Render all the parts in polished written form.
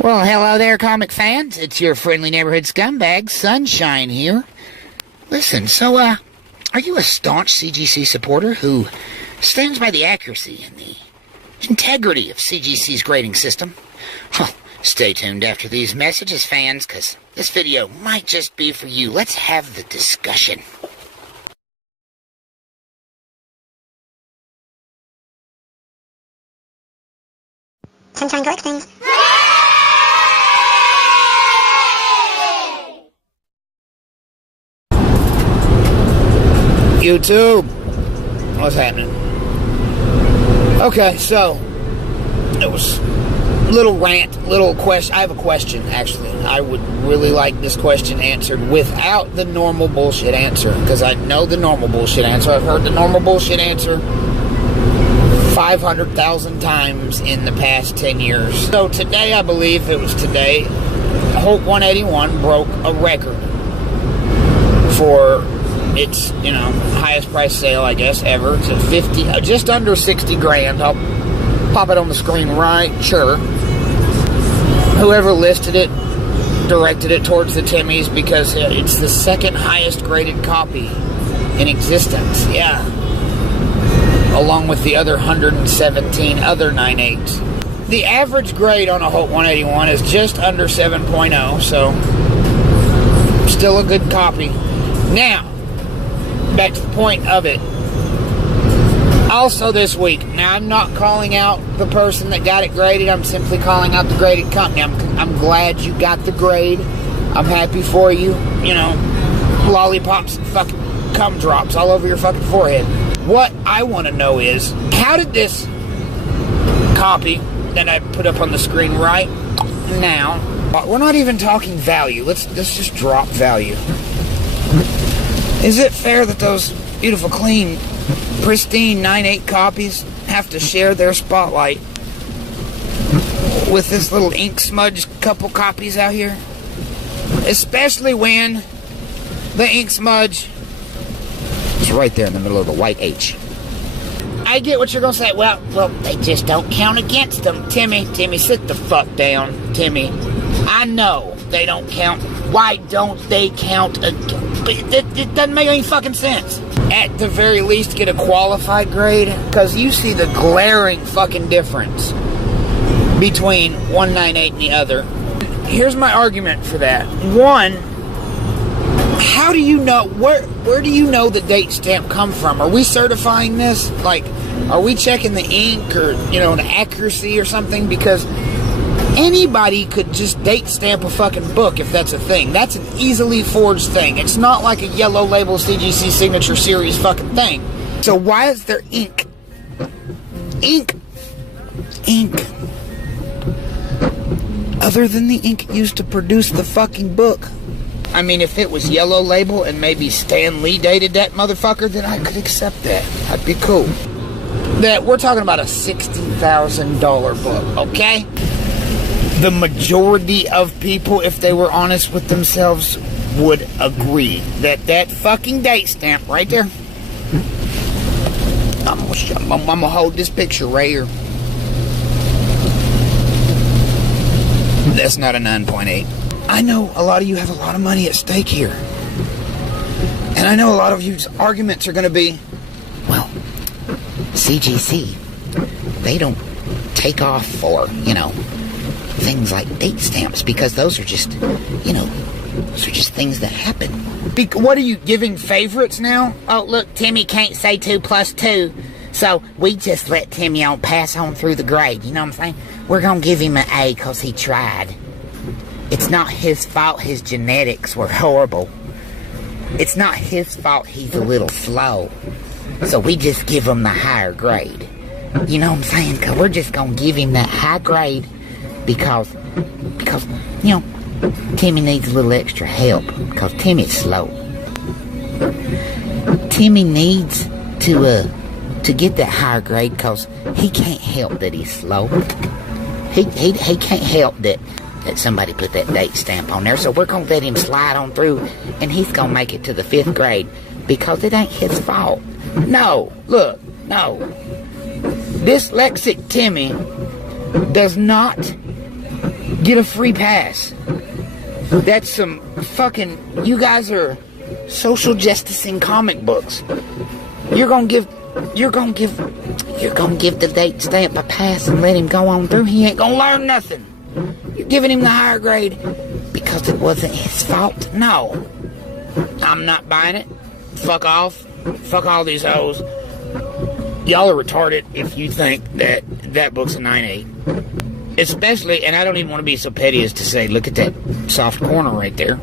Well, hello there, comic fans. It's your friendly neighborhood scumbag, Sunshine here. Listen, are you a staunch CGC supporter who stands by the accuracy and the integrity of CGC's grading system? Well, stay tuned after these messages, fans, because this video might just be for you. Let's have the discussion. Sunshine correct things. YouTube, what's happening? Okay, so it was little rant, little question. I have a question, actually. I would really like this question answered without the normal bullshit answer, because I know the normal bullshit answer. I've heard the normal bullshit answer 500,000 times in the past 10 years. So today, I believe it was today, Holt 181 broke a record for its, highest price sale, I guess, ever. It's at just under 60 grand. I'll pop it on the screen right, sure. Whoever listed it directed it towards the Timmys because it's the second highest graded copy in existence. Yeah. Along with the other 117 other 9.8s. The average grade on a Holt 181 is just under 7.0, so still a good copy. Now, back to the point of it. Also this week, now I'm not calling out the person that got it graded, I'm simply calling out the graded company. I'm glad you got the grade. I'm happy for you. Lollipops and fucking cum drops all over your fucking forehead. What I want to know is, how did this copy that I put up on the screen right now, we're not even talking value, let's just drop value. Is it fair that those beautiful, clean, pristine 9.8 copies have to share their spotlight with this little ink smudge couple copies out here? Especially when the ink smudge is right there in the middle of the white H. I get what you're going to say. Well, they just don't count against them. Timmy, sit the fuck down. Timmy, I know they don't count. Why don't they count? It doesn't make any fucking sense. At the very least, get a qualified grade, because you see the glaring fucking difference between 198 and the other. Here's my argument for that. One, how do you know, where do you know the date stamp come from? Are we certifying this? Like, are we checking the ink or, the accuracy or something? Because anybody could just date stamp a fucking book if that's a thing. That's an easily forged thing. It's not like a yellow label CGC signature series fucking thing. So why is there ink? Ink. Other than the ink used to produce the fucking book. I mean, if it was yellow label and maybe Stan Lee dated that motherfucker, then I could accept that. That'd be cool. That we're talking about a $60,000 book, okay? The majority of people, if they were honest with themselves, would agree that fucking date stamp right there. I'm gonna hold this picture right here. That's not a 9.8. I know a lot of you have a lot of money at stake here. And I know a lot of you's arguments are going to be, well, CGC, they don't take off for, things like date stamps, because those are just, those are just things that happen. What are you, giving favorites now? Oh, look, Timmy can't say 2 + 2, so we just let Timmy pass on through the grade, you know what I'm saying? We're going to give him an A because he tried. It's not his fault his genetics were horrible. It's not his fault he's a little slow. So we just give him the higher grade. You know what I'm saying? Because we're just going to give him that high grade because, Timmy needs a little extra help because Timmy's slow. Timmy needs to get that higher grade because he can't help that he's slow. He can't help that somebody put that date stamp on there, so we're going to let him slide on through, and he's going to make it to the 5th grade, because it ain't his fault. No, look, no. Dyslexic Timmy does not get a free pass. That's some fucking... You guys are social justicing comic books. You're gonna give the date stamp a pass and let him go on through. He ain't gonna learn nothing. You're giving him the higher grade because it wasn't his fault. No. I'm not buying it. Fuck off. Fuck all these hoes. Y'all are retarded if you think that that book's a 9.8. Especially, and I don't even want to be so petty as to say, look at that soft corner right there.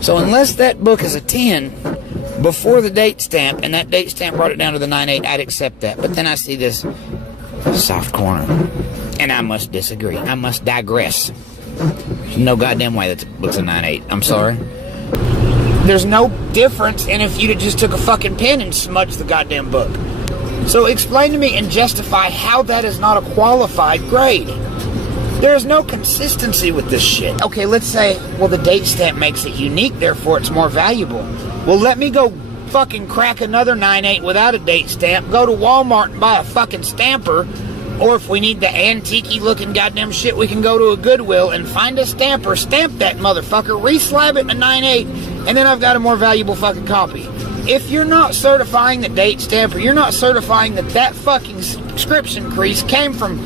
So unless that book is a 10 before the date stamp, and that date stamp brought it down to the 9.8, I'd accept that. But then I see this soft corner, and I must disagree. I must digress. There's no goddamn way that book's a 9.8. I'm sorry. There's no difference in if you just took a fucking pen and smudged the goddamn book. So explain to me and justify how that is not a qualified grade. There is no consistency with this shit. Okay, let's say, well, the date stamp makes it unique, therefore it's more valuable. Well, let me go fucking crack another 9.8 without a date stamp, go to Walmart and buy a fucking stamper, or if we need the antique-y looking goddamn shit, we can go to a Goodwill and find a stamper, stamp that motherfucker, re-slab it in a 9.8, and then I've got a more valuable fucking copy. If you're not certifying the date stamp, or you're not certifying that that fucking subscription crease came from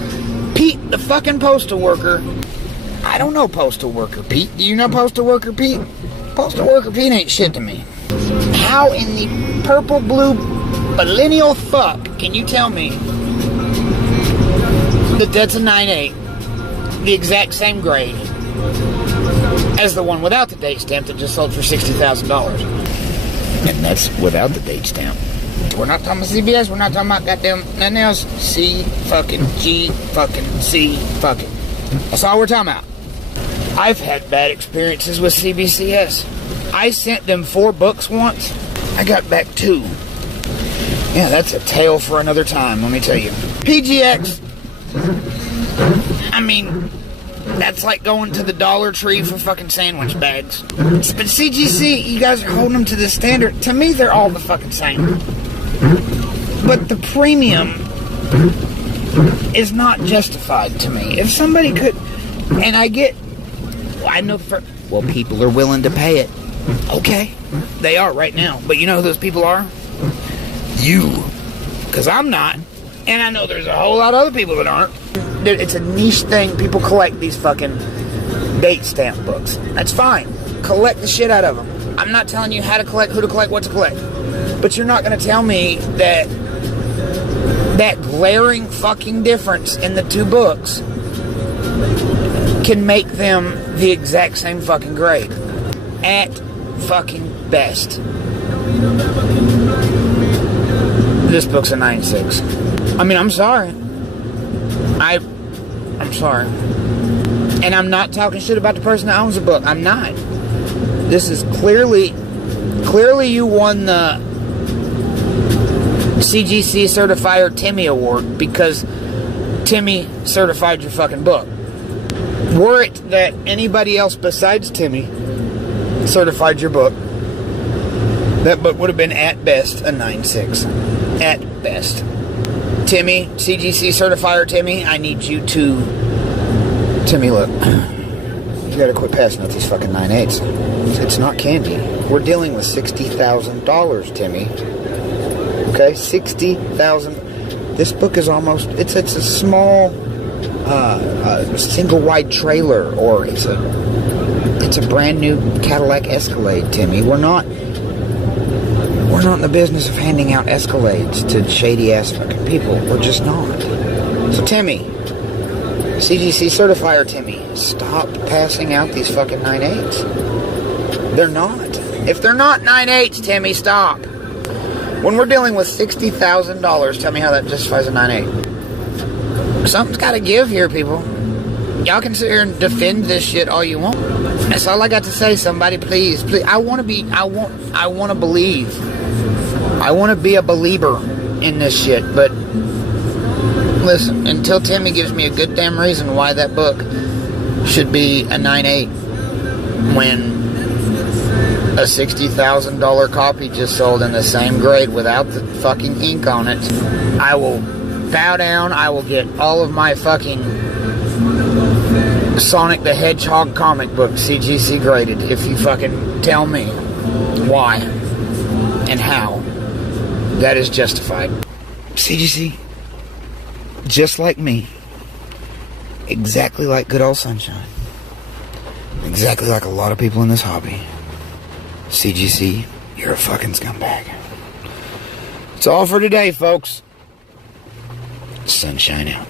Pete, the fucking postal worker. I don't know Postal Worker Pete. Do you know Postal Worker Pete? Postal Worker Pete ain't shit to me. How in the purple blue millennial fuck can you tell me that that's a 9.8, the exact same grade as the one without the date stamp that just sold for $60,000? And that's without the date stamp. We're not talking about CBS, we're not talking about goddamn nothing else. C fucking G fucking C fucking. That's all we're talking about. I've had bad experiences with CBCS. I sent them 4 books once. I got back 2. Yeah, that's a tale for another time, let me tell you. PGX, I mean, that's like going to the Dollar Tree for fucking sandwich bags. But CGC, you guys are holding them to the standard. To me, they're all the fucking same. But the premium is not justified to me. If somebody could, and I know well, people are willing to pay it. Okay, they are right now. But you know who those people are? You. Because I'm not. And I know there's a whole lot of other people that aren't. It's a niche thing. People collect these fucking date stamp books. That's fine. Collect the shit out of them. I'm not telling you how to collect, who to collect, what to collect. But you're not going to tell me that that glaring fucking difference in the 2 books can make them the exact same fucking grade. At fucking best. This book's a 9.6. I mean, I'm sorry. I'm sorry. And I'm not talking shit about the person that owns the book. I'm not. This is clearly you won the CGC Certifier Timmy Award because Timmy certified your fucking book. Were it that anybody else besides Timmy certified your book, that book would have been at best a 9.6. At best. Timmy, CGC Certifier Timmy, I need you to... Timmy, look. You gotta quit passing out these fucking 9.8s. It's not candy. We're dealing with $60,000, Timmy. Okay? $60,000. This book is almost... It's a small... single wide trailer, or it's a brand new Cadillac Escalade, Timmy. We're not in the business of handing out Escalades to shady ass fucking people. We're just not. So Timmy, CGC Certifier Timmy, stop passing out these fucking 9.8s. They're not. If they're not 9.8s, Timmy, stop. When we're dealing with $60,000, tell me how that justifies a 9.8. Something's got to give here, people. Y'all can sit here and defend this shit all you want. That's all I got to say. Somebody, please. I want to believe. I want to be a believer in this shit. But listen, until Timmy gives me a good damn reason why that book should be a 9.8, when a $60,000 copy just sold in the same grade without the fucking ink on it, I will bow down. I will get all of my fucking Sonic the Hedgehog comic book CGC graded if you fucking tell me why and how that is justified. CGC, just like me, exactly like good old Sunshine, exactly like a lot of people in this hobby, CGC, you're a fucking scumbag. It's all for today, folks. Sunshine out.